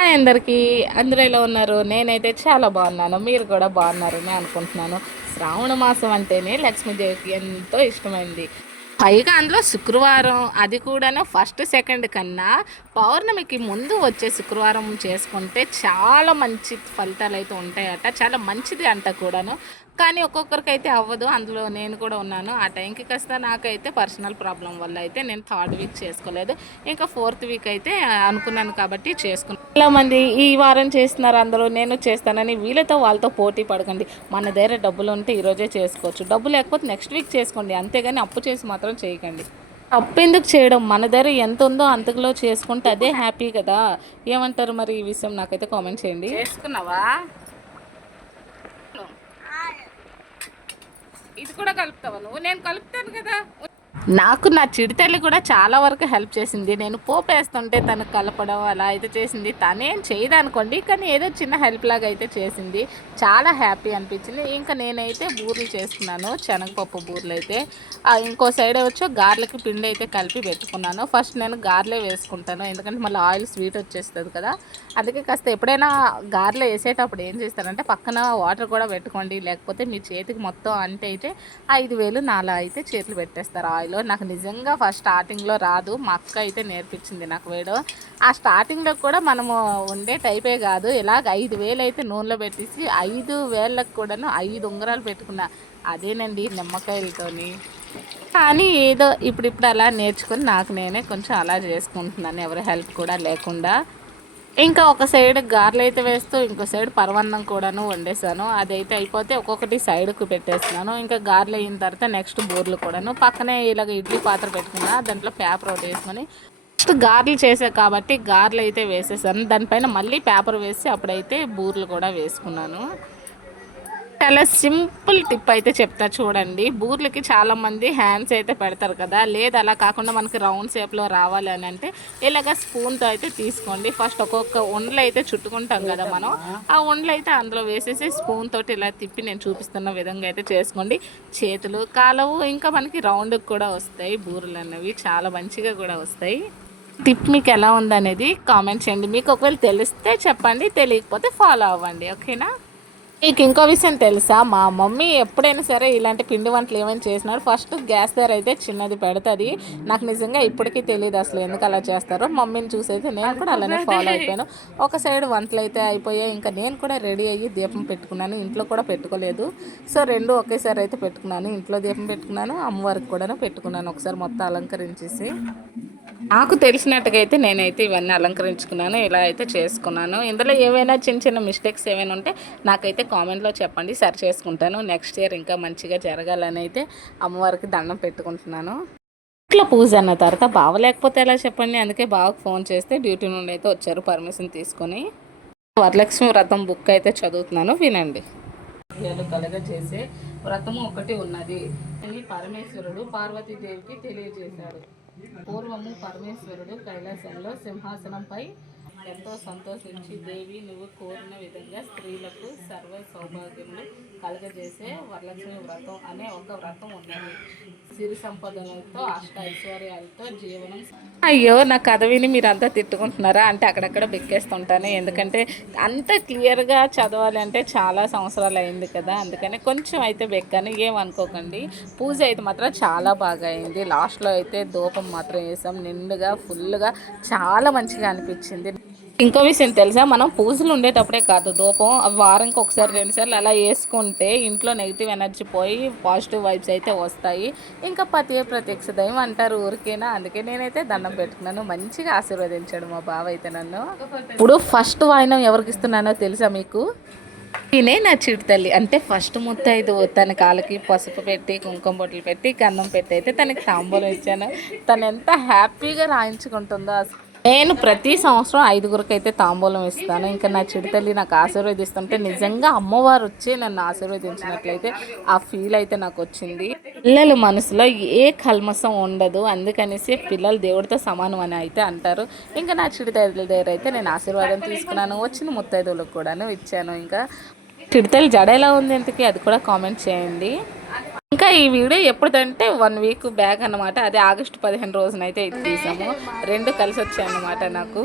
Hi అందరికీ, అందరూ ఎలా ఉన్నారు? నేనైతే చాలా బాగున్నాను. మీరు కూడా బాగున్నారని అనుకుంటున్నాను. శ్రావణ మాసం అంటేనే లక్ష్మీదేవికి ఎంతో ఇష్టమైంది. పైగా అందులో శుక్రవారం, అది కూడాను ఫస్ట్ సెకండ్ కన్నా పౌర్ణమికి ముందు వచ్చే శుక్రవారం చేసుకుంటే చాలా మంచి ఫలితాలు అయితే ఉంటాయట. చాలా మంచిది అంట కూడాను. కానీ ఒక్కొక్కరికైతే అవ్వదు. అందులో నేను కూడా ఉన్నాను. ఆ టైంకి కాస్త నాకైతే పర్సనల్ ప్రాబ్లం వల్ల అయితే నేను థర్డ్ వీక్ చేసుకోలేదు. ఇంకా ఫోర్త్ వీక్ అయితే అనుకున్నాను కాబట్టి చేసుకున్నాను. చాలామంది ఈ వారం చేస్తున్నారు అందరూ, నేను చేస్తానని వీళ్ళతో వాళ్ళతో పోటీ పడకండి. మన దగ్గర డబ్బులు ఉంటే ఈరోజే చేసుకోవచ్చు. డబ్బు లేకపోతే నెక్స్ట్ వీక్ చేసుకోండి. అంతేగాని అప్పు చేసి మాత్రం చేయకండి. అప్పు ఎందుకు చేయడం? మన దగ్గర ఎంత ఉందో అంతలో చేసుకుంటే అదే హ్యాపీ కదా. ఏమంటారు మరి ఈ విషయం? నాకైతే కామెంట్ చేయండి. చేసుకున్నావా? ఇది కూడా కలుపుతావా నువ్వు? నేను కలుపుతాను కదా. నాకు నా చిడితల్లి కూడా చాలా వరకు హెల్ప్ చేసింది. నేను పోపు వేస్తుంటే తను కలపడం అలా అయితే చేసింది. తనేం చేయదనుకోండి, కానీ ఏదో చిన్న హెల్ప్ లాగా అయితే చేసింది. చాలా హ్యాపీ అనిపించింది. ఇంకా నేనైతే బూరెలు చేసుకున్నాను, శనగపప్పు బూరెలు అయితే. ఇంకో సైడ్ వచ్చి గార్లకి పిండి అయితే కలిపి పెట్టుకున్నాను. ఫస్ట్ నేను గార్లే వేసుకుంటాను, ఎందుకంటే మళ్ళీ ఆయిల్ స్వీట్ వచ్చేస్తుంది కదా. అందుకే కాస్త ఎప్పుడైనా గారెలు వేసేటప్పుడు ఏం చేస్తారంటే పక్కన వాటర్ కూడా పెట్టుకోండి, లేకపోతే మీ చేతికి మొత్తం అంటే అయితే 5,000 నాలా అయితే చేతులు పెట్టేస్తారు ఆయిల్. నాకు నిజంగా ఫస్ట్ స్టార్టింగ్లో రాదు, మా అక్క అయితే నేర్పించింది నాకు వేయడం. ఆ స్టార్టింగ్లో కూడా మనము ఉండే టైపే కాదు, ఇలాగ 5,000 అయితే నూనెలో పెట్టేసి 5,000లకు కూడాను 5 ఉంగరాలు పెట్టుకున్నా. అదేనండి నిమ్మకాయలతోని. కానీ ఏదో ఇప్పుడిప్పుడు అలా నేర్చుకుని నాకు నేనే కొంచెం అలా చేసుకుంటున్నాను, ఎవరి హెల్ప్ కూడా లేకుండా. ఇంకా ఒక సైడ్ గారెలు అయితే వేస్తూ ఇంకో సైడ్ పరవన్నం కూడాను వండేసాను. అదైతే అయిపోతే ఒక్కొక్కటి సైడ్కు పెట్టేస్తున్నాను. ఇంకా గారెలు అయిన తర్వాత నెక్స్ట్ బూరెలు కూడాను పక్కనే ఇలాగ ఇడ్లీ పాత్ర పెట్టుకున్నా, దాంట్లో పేపర్ ఒకటి వేసుకొని ఫస్ట్ గారెలు చేసా కాబట్టి గారెలు అయితే వేసేసాను. దానిపైన మళ్ళీ పేపర్ వేసి అప్పుడైతే బూరెలు కూడా వేసుకున్నాను. చాలా సింపుల్ టిప్ అయితే చెప్తా చూడండి. బూర్లకి చాలామంది హ్యాండ్స్ అయితే పెడతారు కదా, లేదు అలా కాకుండా మనకి రౌండ్ షేప్లో రావాలి అని అంటే ఇలాగ స్పూన్తో అయితే తీసుకోండి. ఫస్ట్ ఒక్కొక్క ఉండలు అయితే చుట్టుకుంటాం కదా మనం, ఆ ఉండలు అయితే అందులో వేసేసి స్పూన్ తోటి ఇలా తిప్పి నేను చూపిస్తున్న విధంగా అయితే చేసుకోండి. చేతులు కాలవు, ఇంకా మనకి రౌండ్కి కూడా వస్తాయి బూరెలు అన్నవి, చాలా మంచిగా కూడా వస్తాయి. టిప్ మీకు ఎలా ఉందనేది కామెంట్ చేయండి. మీకు ఒకవేళ తెలిస్తే చెప్పండి, తెలియకపోతే ఫాలో అవ్వండి, ఓకేనా. మీకు ఇంకో విషయం తెలుసా? మా మమ్మీ ఎప్పుడైనా సరే ఇలాంటి పిండి వంటలు ఏమైనా చేసినారు ఫస్ట్ గ్యాస్ దగ్గర అయితే చిన్నది పెడుతుంది. నాకు నిజంగా ఇప్పటికీ తెలియదు అసలు ఎందుకు అలా చేస్తారో. మమ్మీని చూసైతే నేను కూడా అలానే ఫాలో అయిపోయాను. ఒక సైడ్ వంటలు అయితే అయిపోయాయి, ఇంకా నేను కూడా రెడీ అయ్యి దీపం పెట్టుకున్నాను. ఇంట్లో కూడా పెట్టుకోలేదు, సో రెండు ఒకేసారి అయితే పెట్టుకున్నాను. ఇంట్లో దీపం పెట్టుకున్నాను, అమ్మవారికి కూడా పెట్టుకున్నాను ఒకసారి మొత్తం అలంకరించేసి. నాకు తెలిసినట్టుగా అయితే నేనైతే ఇవన్నీ అలంకరించుకున్నాను, ఇలా అయితే చేసుకున్నాను. ఇందులో ఏవైనా చిన్న చిన్న మిస్టేక్స్ ఏమైనా ఉంటే నాకైతే కామెంట్లో చెప్పండి, సరి చేసుకుంటాను. నెక్స్ట్ ఇయర్ ఇంకా మంచిగా జరగాలని అయితే అమ్మవారికి దండం పెట్టుకుంటున్నాను. ఇంట్లో పూజ అన్న తర్వాత బావలేకపోతే ఎలా చెప్పండి, అందుకే బావకు ఫోన్ చేస్తే డ్యూటీ నుండి అయితే వచ్చారు పర్మిషన్ తీసుకొని. వరలక్ష్మి వ్రతం బుక్ అయితే చదువుతున్నాను, వినండి. కలగజేసే వ్రతము ఒకటి ఉన్నది అని పరమేశ్వరుడు పార్వతీదేవికి తెలియజేశాడు. పూర్వము పరమేశ్వరుడు కైలాసంలో సింహాసనంపై ఎంతో సంతోషించి, దేవి నువ్వు కోరిన విధంగా స్త్రీలకు సర్వ సౌభాగ్యములు కలగజేసే వరలక్ష్మి వ్రతం అనే ఒక వ్రతం ఉన్నది. సిరి సంపదలతో అష్ట ఐశ్వర్యాలతో జీవనం. అయ్యో, నా కథ విని మీరు అంతా తిట్టుకుంటున్నారా అంటే అక్కడక్కడ బెక్కేస్తుంటాను, ఎందుకంటే అంత క్లియర్గా చదవాలి అంటే చాలా సంవత్సరాలు అయింది కదా, అందుకని కొంచెం అయితే బెక్కాను, ఏమనుకోకండి. పూజ అయితే మాత్రం చాలా బాగా అయింది. లాస్ట్లో అయితే ధూపం మాత్రం వేసాం నిండుగా ఫుల్గా, చాలా మంచిగా అనిపించింది. ఇంకో విషయం తెలుసా, మనం పూజలు ఉండేటప్పుడే కాదు ధూపం వారానికి ఒకసారి 2 సార్లు అలా వేసుకుంటే ఇంట్లో నెగిటివ్ ఎనర్జీ పోయి పాజిటివ్ వైబ్స్ అయితే వస్తాయి. ఇంకా పతియే ప్రత్యక్ష దైవం అంటారు ఊరికేనా, అందుకే నేనైతే దండం పెట్టుకున్నాను. మంచిగా ఆశీర్వదించాడు మా బావ అయితే నన్ను. ఇప్పుడు ఫస్ట్ వాయినం ఎవరికి ఇస్తున్నానో తెలుసా మీకు? నేనే నా చిటి తల్లి అంటే ఫస్ట్ ముత్తైదు. తన కాళ్ళకి పసుపు పెట్టి కుంకుమ బొట్టలు పెట్టి గంధం పెట్టి అయితే తనకి తాంబూలం ఇచ్చాను. తను ఎంత హ్యాపీగా రాయించుకుంటుందో అసలు. నేను ప్రతి సంవత్సరం 5గురికి అయితే తాంబూలం ఇస్తాను. ఇంకా నా చిడితల్లి నాకు ఆశీర్వదిస్తుంటే నిజంగా అమ్మవారు వచ్చి నన్ను ఆశీర్వదించినట్లయితే ఆ ఫీల్ అయితే నాకు వచ్చింది. పిల్లల మనసులో ఏ కల్మసం ఉండదు, అందుకనేసి పిల్లలు దేవుడితో సమానం అని అయితే అంటారు. ఇంకా నా చిడితల్లి దగ్గర అయితే నేను ఆశీర్వాదం తీసుకున్నాను, వచ్చిన ముత్తైదువులకు కూడాను ఇచ్చాను. ఇంకా చిడితల్లి జడ ఎలా ఉంది ఇంతకీ అది కూడా కామెంట్ చేయండి. ఇంకా ఈ వీడియో ఎప్పుడంటే 1 వీక్ బ్యాక్ అన్నమాట, అదే ఆగస్టు 15 రోజునైతే ఇది తీసాము. రెండు కలిసి వచ్చాయి అన్నమాట నాకు.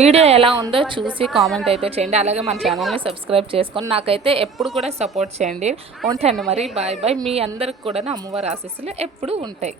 వీడియో ఎలా ఉందో చూసి కామెంట్ అయితే చేయండి. అలాగే మన ఛానల్ని సబ్స్క్రైబ్ చేసుకొని నాకైతే ఎప్పుడు కూడా సపోర్ట్ చేయండి. ఉంటాను మరి, బాయ్ బాయ్. మీ అందరికి కూడా అమ్మవారి ఆశీస్సులు ఎప్పుడూ ఉంటాయి.